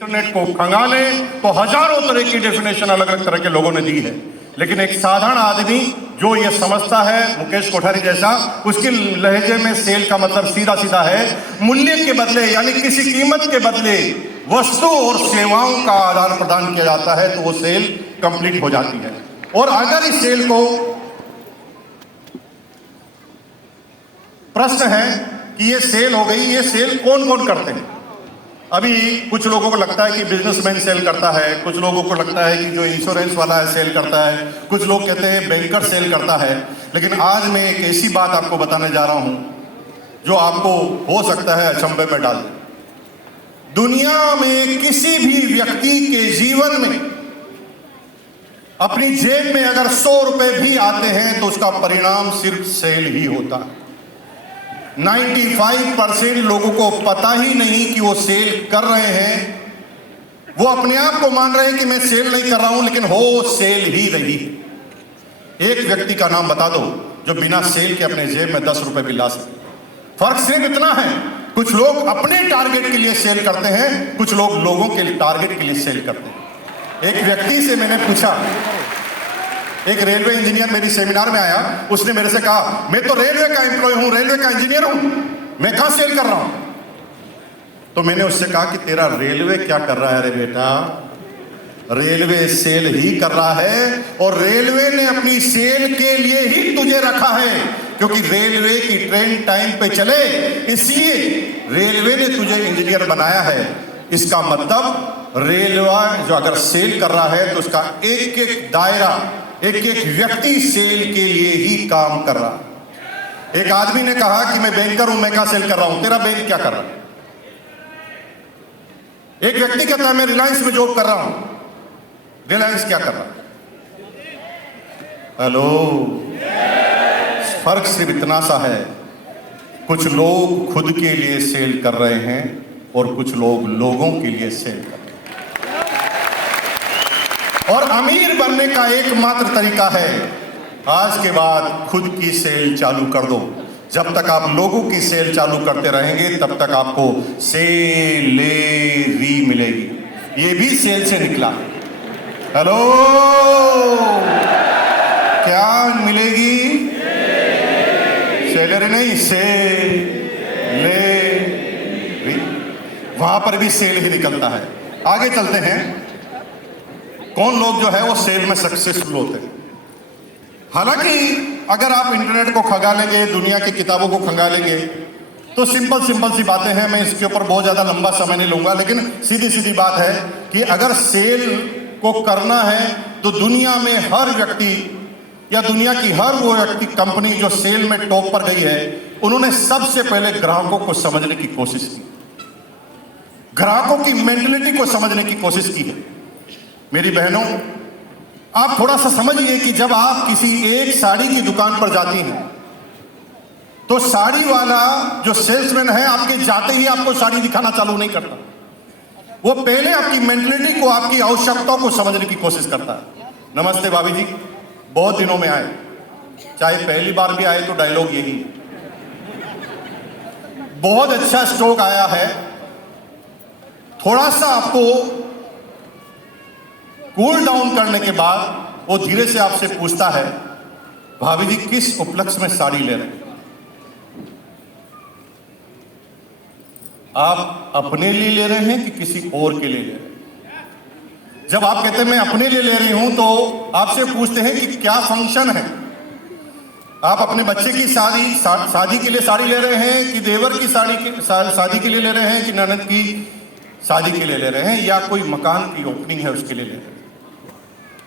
Internet को खंगाले तो हजारों तरह की डेफिनेशन अलग अलग तरह के लोगों ने दी है, लेकिन एक साधारण आदमी जो ये समझता है, मुकेश कोठारी जैसा, उसकी लहजे में सेल का मतलब सीधा सीधा है मूल्य के बदले यानी किसी कीमत के बदले वस्तु और सेवाओं का आदान प्रदान किया जाता है तो वो सेल कंप्लीट हो जाती है। और अगर इस सेल को, प्रश्न है कि ये सेल हो गई, ये सेल कौन कौन करते हैं? अभी कुछ लोगों को लगता है कि बिजनेसमैन सेल करता है, कुछ लोगों को लगता है कि जो इंश्योरेंस वाला है सेल करता है, कुछ लोग कहते हैं बैंकर सेल करता है। लेकिन आज मैं एक ऐसी बात आपको बताने जा रहा हूं जो आपको हो सकता है अचंभे में डाल दे। दुनिया में किसी भी व्यक्ति के जीवन में अपनी जेब में अगर 100 रुपए भी आते हैं तो उसका परिणाम सिर्फ सेल ही होता है। 95% लोगों को पता ही नहीं कि वो सेल कर रहे हैं। वो अपने आप को मान रहे हैं कि मैं सेल नहीं कर रहा हूं, लेकिन हो सेल ही रही। एक व्यक्ति का नाम बता दो जो बिना सेल के अपने जेब में 10 रुपए भी ला सके। फर्क सिर्फ इतना है, कुछ लोग अपने टारगेट के लिए सेल करते हैं, कुछ लोग लोगों के टारगेट के लिए सेल करते हैं। एक व्यक्ति से मैंने पूछा, एक रेलवे इंजीनियर मेरी सेमिनार में आया, उसने मेरे से कहा मैं तो रेलवे का एम्प्लॉय हूं, रेलवे का इंजीनियर हूं, मैं कहां सेल कर रहा हूं? तो मैंने उससे कहा कि तेरा रेलवे क्या कर रहा है रे बेटा? रेलवे सेल ही कर रहा है, और रेलवे ने अपनी सेल के लिए ही तुझे रखा है, क्योंकि रेलवे की ट्रेन टाइम पे चले, इसलिए रेलवे ने तुझे इंजीनियर बनाया है। इसका मतलब रेलवे जो अगर सेल कर रहा है तो उसका एक एक दायरा, एक एक व्यक्ति सेल के लिए ही काम कर रहा है। एक आदमी ने कहा कि मैं बैंकर हूं, मैं कहां सेल कर रहा हूं? तेरा बैंक क्या कर रहा है? एक व्यक्ति कहता है मैं रिलायंस में जॉब कर रहा हूं, रिलायंस क्या कर रहा है? हेलो, फर्क सिर्फ इतना सा है, कुछ लोग खुद के लिए सेल कर रहे हैं और कुछ लोग लोगों के लिए सेल कर रहे हैं। और अमीर बनने का एकमात्र तरीका है, आज के बाद खुद की सेल चालू कर दो। जब तक आप लोगों की सेल चालू करते रहेंगे तब तक आपको सेलेरी मिलेगी। ये भी सेल से निकला। हेलो, क्या मिलेगी? सेलेरी नहीं, सेलेरी। वहां पर भी सेल ही निकलता है। आगे चलते हैं, कौन लोग जो है वो सेल में सक्सेसफुल होते हैं। हालांकि अगर आप इंटरनेट को खंगालेंगे, दुनिया की किताबों को खंगालेंगे तो सिंपल सी बातें हैं, मैं इसके ऊपर बहुत ज्यादा लंबा समय नहीं लूंगा, लेकिन सीधी सीधी बात है कि अगर सेल को करना है तो दुनिया में हर व्यक्ति या दुनिया की हर वो व्यक्ति, कंपनी जो सेल में टॉप पर गई है, उन्होंने सबसे पहले ग्राहकों को समझने की कोशिश की, ग्राहकों की मेंटलिटी को समझने की कोशिश की है। मेरी बहनों, आप थोड़ा सा समझिए कि जब आप किसी एक साड़ी की दुकान पर जाती हैं तो साड़ी वाला जो सेल्समैन है आपके जाते ही आपको साड़ी दिखाना चालू नहीं करता। वो पहले आपकी मेंटलिटी को, आपकी आवश्यकताओं को समझने की कोशिश करता है। नमस्ते भाभी जी, बहुत दिनों में आए, चाहे पहली बार भी आए तो डायलॉग यही, बहुत अच्छा स्टॉक आया है। थोड़ा सा आपको कूल डाउन करने के बाद वो धीरे से आपसे पूछता है, भाभी जी किस उपलक्ष्य में साड़ी ले रहे हैं? आप अपने लिए ले रहे हैं कि किसी और के लिए ले रहे हैं? जब आप कहते हैं मैं अपने लिए ले रही हूं तो आपसे पूछते हैं कि क्या फंक्शन है। आप अपने बच्चे की शादी के लिए साड़ी ले रहे हैं कि देवर की शादी के लिए ले रहे हैं कि ननद की शादी के लिए ले रहे हैं या कोई मकान की ओपनिंग है उसके लिए ले रहे हैं?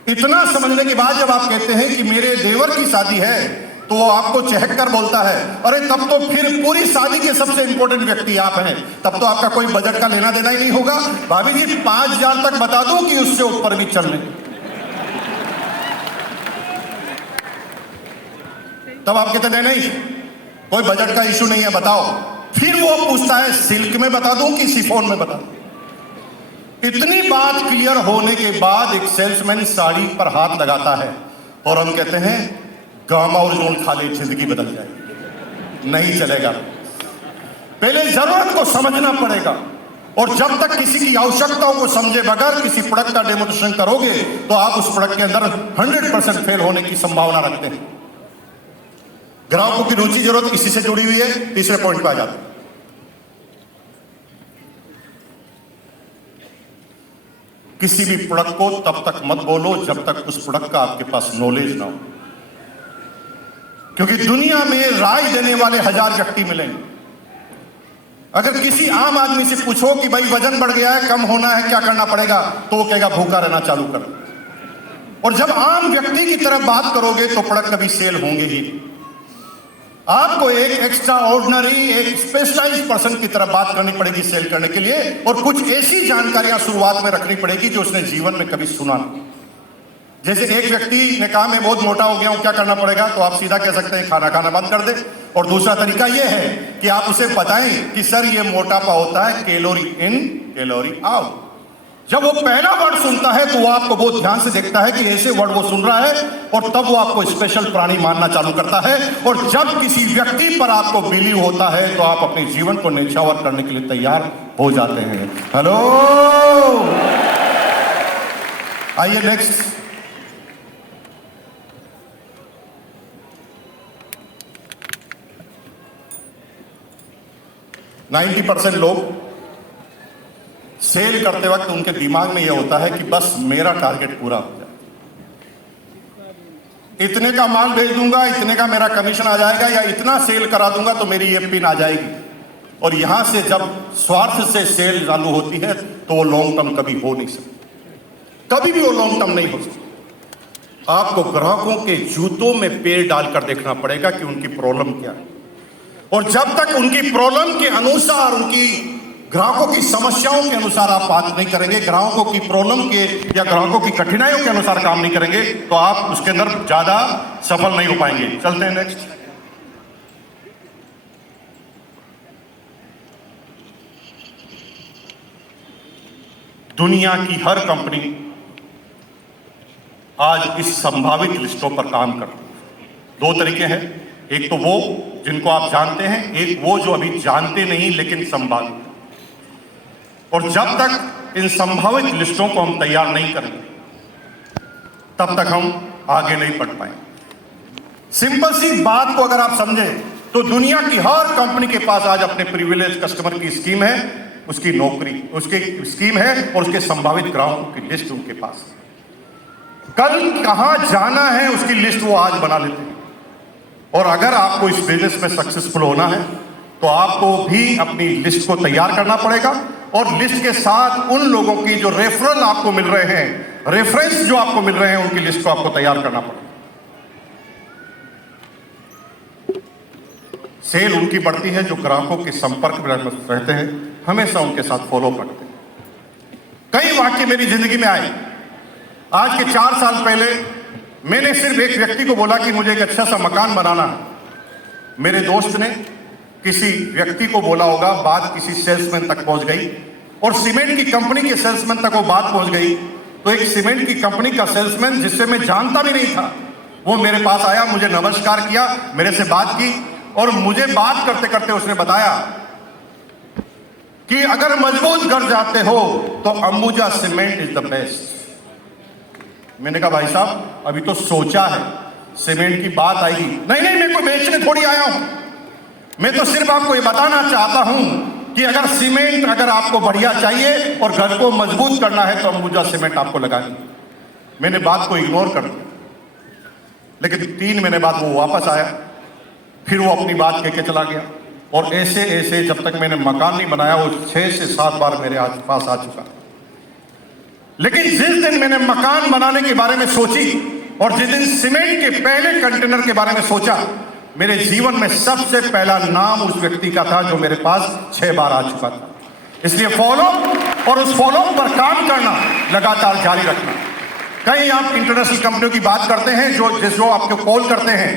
इतना समझने के बाद जब आप कहते हैं कि मेरे देवर की शादी है तो वो आपको चहक कर बोलता है, अरे तब तो फिर पूरी शादी के सबसे इंपॉर्टेंट व्यक्ति आप हैं, तब तो आपका कोई बजट का लेना देना ही नहीं होगा। भाभी जी 5,000 तक बता दो कि उससे ऊपर भी चल रहे। तब आप कहते नहीं कोई बजट का इशू नहीं है, बताओ। फिर वो पूछता है सिल्क में बता दूं कि शिफॉन में बता दूं? इतनी बात क्लियर होने के बाद एक सेल्समैन साड़ी पर हाथ लगाता है और हम कहते हैं गामा और जोन खा ले, जिंदगी बदल जाएगी। नहीं चलेगा, पहले जरूरत को समझना पड़ेगा। और जब तक किसी की आवश्यकताओं को समझे बगैर किसी प्रोडक्ट का डेमोन्स्ट्रेशन करोगे तो आप उस प्रोडक्ट के अंदर 100% फेल होने की संभावना रखते हैं। ग्राहकों की रुचि जरूरत इसी से जुड़ी हुई है। तीसरे पॉइंट पे आ जाते हैं। किसी भी प्रोडक्ट को तब तक मत बोलो जब तक उस प्रोडक्ट का आपके पास नॉलेज ना हो, क्योंकि दुनिया में राय देने वाले 1000 व्यक्ति मिलेंगे। अगर किसी आम आदमी से पूछो कि भाई वजन बढ़ गया है, कम होना है, क्या करना पड़ेगा, तो वो कहेगा भूखा रहना चालू कर। और जब आम व्यक्ति की तरफ बात करोगे तो प्रोडक्ट कभी सेल होंगे ही। आपको एक एक्स्ट्रा ऑर्डिनरी, एक स्पेशलाइज्ड पर्सन की तरफ बात करनी पड़ेगी सेल करने के लिए, और कुछ ऐसी जानकारियां शुरुआत में रखनी पड़ेगी जो उसने जीवन में कभी सुना नहीं। जैसे एक व्यक्ति ने कहा मैं बहुत मोटा हो गया हूं, क्या करना पड़ेगा, तो आप सीधा कह सकते हैं खाना खाना बंद कर दे। और दूसरा तरीका यह है कि आप उसे बताएं कि सर ये मोटापा होता है कैलोरी इन कैलोरी आउट। जब वो पहला वर्ड सुनता है तो वो आपको बहुत ध्यान से देखता है कि ऐसे वर्ड वो सुन रहा है, और तब वो आपको स्पेशल प्राणी मानना चालू करता है। और जब किसी व्यक्ति पर आपको बिलीव होता है तो आप अपने जीवन को न्यौछावर करने के लिए तैयार हो जाते हैं। हेलो, आइए नेक्स्ट। नाइन्टी 90% लोग सेल करते वक्त उनके दिमाग में यह होता है कि बस मेरा टारगेट पूरा हो जाए, इतने का माल भेज दूंगा, इतने का मेरा कमीशन आ जाएगा, या इतना सेल करा दूंगा तो मेरी ये पिन आ जाएगी। और यहां से जब स्वार्थ से सेल चालू होती है तो वो लॉन्ग टर्म कभी हो नहीं सकती, कभी भी वो लॉन्ग टर्म नहीं हो सकती। आपको ग्राहकों के जूतों में पैर डालकर देखना पड़ेगा कि उनकी प्रॉब्लम क्या है, और जब तक उनकी प्रॉब्लम के अनुसार, उनकी ग्राहकों की समस्याओं के अनुसार आप बात नहीं करेंगे, ग्राहकों की प्रॉब्लम के या ग्राहकों की कठिनाइयों के अनुसार काम नहीं करेंगे, तो आप उसके अंदर ज्यादा सफल नहीं हो पाएंगे। चलते हैं नेक्स्ट। दुनिया की हर कंपनी आज इस संभावित लिस्टों पर काम करती है। दो तरीके हैं, एक तो वो जिनको आप जानते हैं, एक वो जो अभी जानते नहीं लेकिन संभावित। और जब तक इन संभावित लिस्टों को हम तैयार नहीं करेंगे तब तक हम आगे नहीं बढ़ पाएंगे। सिंपल सी बात को अगर आप समझें तो दुनिया की हर कंपनी के पास आज अपने प्रिविलेज कस्टमर की स्कीम है, उसकी नौकरी, उसकी स्कीम है, और उसके संभावित ग्राहकों की लिस्ट उनके पास है। कल कहां जाना है उसकी लिस्ट वो आज बना लेते हैं। और अगर आपको इस बिजनेस में सक्सेसफुल होना है तो आपको भी अपनी लिस्ट को तैयार करना पड़ेगा, और लिस्ट के साथ उन लोगों की जो रेफरल आपको मिल रहे हैं, रेफरेंस जो आपको मिल रहे हैं, उनकी लिस्ट को आपको तैयार करना पड़ेगा। सेल उनकी बढ़ती है जो ग्राहकों के संपर्क में रहते हैं, हमेशा उनके साथ फॉलो करते हैं। कई वाक्य मेरी जिंदगी में आए। आज के 4 साल पहले मैंने सिर्फ एक व्यक्ति को बोला कि मुझे एक अच्छा सा मकान बनाना है। मेरे दोस्त ने किसी व्यक्ति को बोला होगा, बात किसी सेल्समैन तक पहुंच गई, और सीमेंट की कंपनी के सेल्समैन तक वो बात पहुंच गई। तो एक सीमेंट की कंपनी का सेल्समैन जिससे मैं जानता भी नहीं था, वो मेरे पास आया, मुझे नमस्कार किया, मेरे से बात की, और मुझे बात करते करते उसने बताया कि अगर मजबूत घर जाते हो तो Ambuja cement is the best. मैंने कहा भाई साहब अभी तो सोचा है, सीमेंट की बात आएगी। नहीं नहीं, मैं कोई बेचने थोड़ी आया हूं, मैं तो सिर्फ आपको ये बताना चाहता हूं कि अगर सीमेंट अगर आपको बढ़िया चाहिए और घर को मजबूत करना है तो अंबुजा सीमेंट आपको लगानी। मैंने बात को इग्नोर कर दिया, लेकिन 3 महीने बाद वो वापस आया, फिर वो अपनी बात कह के चला गया, और ऐसे ऐसे जब तक मैंने मकान नहीं बनाया वो 6 से 7 बार मेरे पास आ चुका। लेकिन जिस दिन मैंने मकान बनाने के बारे में सोची और जिस दिन सीमेंट के पहले कंटेनर के बारे में सोचा, मेरे जीवन में सबसे पहला नाम उस व्यक्ति का था जो मेरे पास 6 बार आ चुका था। इसलिए फॉलो, और उस फॉलो पर काम करना लगातार जारी रखना। कई आप इंटरनेशनल कंपनियों की बात करते हैं जो आपको कॉल करते हैं,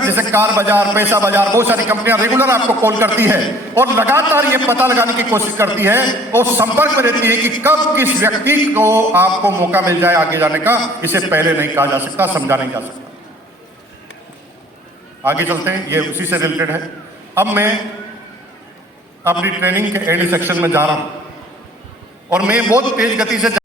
जैसे कार बाजार, पैसा बाजार, बहुत सारी कंपनियां रेगुलर आपको कॉल करती है और लगातार ये पता लगाने की कोशिश करती है और संपर्क में रहती है कि कब किस व्यक्ति को आपको मौका मिल जाए आगे जाने का। इसे पहले नहीं कहा जा सकता, समझा नहीं जा सकता। आगे चलते हैं, ये उसी से रिलेटेड है। अब मैं अपनी ट्रेनिंग के एंड सेक्शन में जा रहा हूं। और मैं बहुत तेज गति से